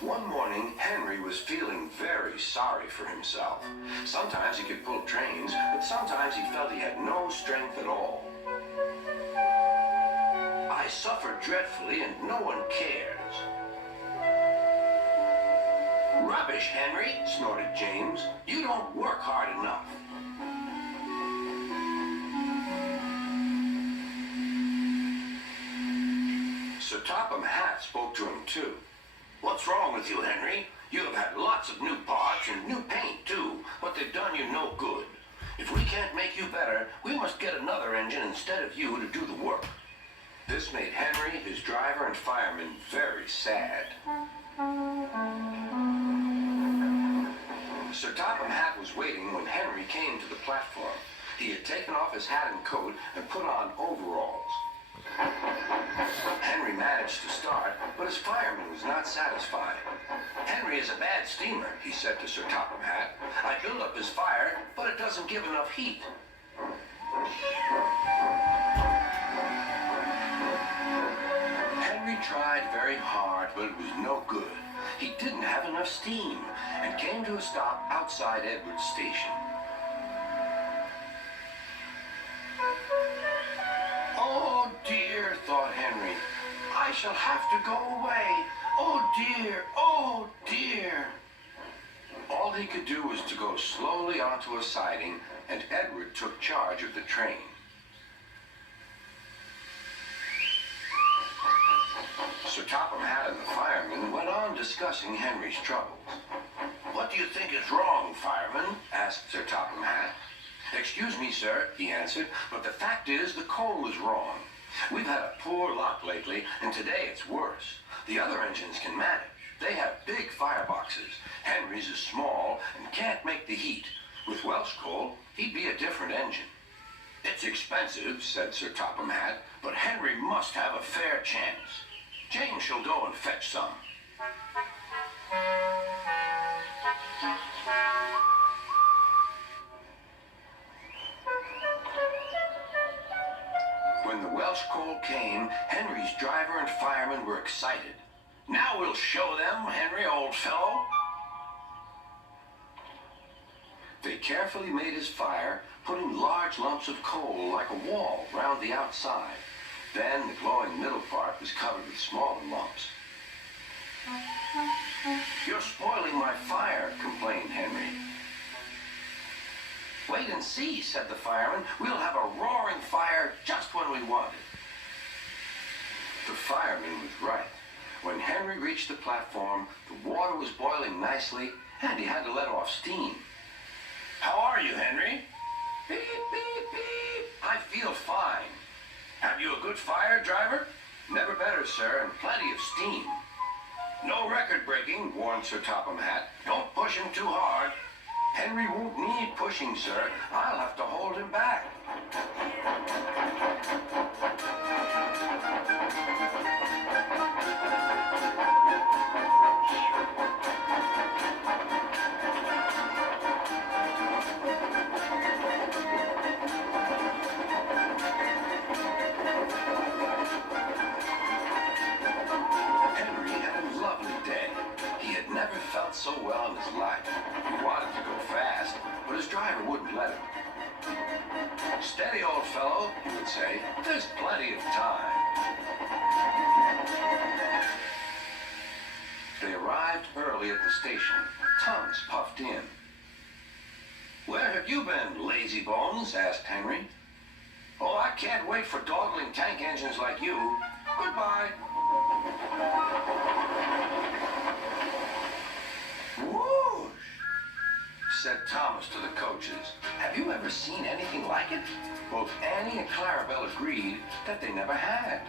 One morning, Henry was feeling very sorry for himself. Sometimes he could pull trains, but sometimes he felt he had no strength at all. I suffer dreadfully and no one cares. Rubbish, Henry, snorted James. You don't work hard enough. Sir Topham Hatt spoke to him too. What's wrong with you, Henry? You have had lots of new parts and new paint too, but they've done you no good. If we can't make you better, we must get another engine instead of you to do the work. This made Henry, his driver, and fireman very sad. Sir Topham Hatt was waiting when Henry came to the platform. He had taken off his hat and coat and put on overalls. Henry managed to start, but his fireman was not satisfied. Henry is a bad steamer, he said to Sir Topham Hatt. I build up his fire, but it doesn't give enough heat. Henry tried very hard, but it was no good. He didn't have enough steam and came to a stop outside Edward's station. Oh dear, thought Henry, I shall have to go away. Oh dear, oh dear. All he could do was to go slowly onto a siding, and Edward took charge of the train. Sir Topham Hatt and the fireman went on discussing Henry's troubles. What do you think is wrong, fireman? Asked Sir Topham Hatt. Excuse me, sir, he answered, but the fact is the coal is wrong. We've had a poor luck lately, and today it's worse. The other engines can manage. They have big fireboxes. Henry's is small and can't make the heat. With Welsh coal, he'd be a different engine. It's expensive, said Sir Topham Hatt, but Henry must have a fair chance. James shall go and fetch some. When the Welsh coal came, Henry's driver and fireman were excited. Now we'll show them, Henry, old fellow. They carefully made his fire, putting large lumps of coal like a wall round the outside. Then the glowing middle part was covered with smaller lumps. You're spoiling my fire, complained Henry. Wait and see, said the fireman. We'll have a roaring fire just when we want it. The fireman was right. When Henry reached the platform, the water was boiling nicely, and he had to let off steam. How are you, Henry? Beep, beep, beep. I feel fine. Have you a good fire, driver? Never better, sir, and plenty of steam. No record breaking, warned Sir Topham Hatt. Don't push him too hard. Henry won't need pushing, sir. I'll have to hold him back. So well in his life. He wanted to go fast, but his driver wouldn't let him. Steady, old fellow, he would say. There's plenty of time. They arrived early at the station. Tongues puffed in. Where have you been, lazy bones? Asked Henry. Oh, I can't wait for dawdling tank engines like you. Goodbye. Whoosh, said Thomas to the coaches. Have you ever seen anything like it? Both Annie and Clarabelle agreed that they never had.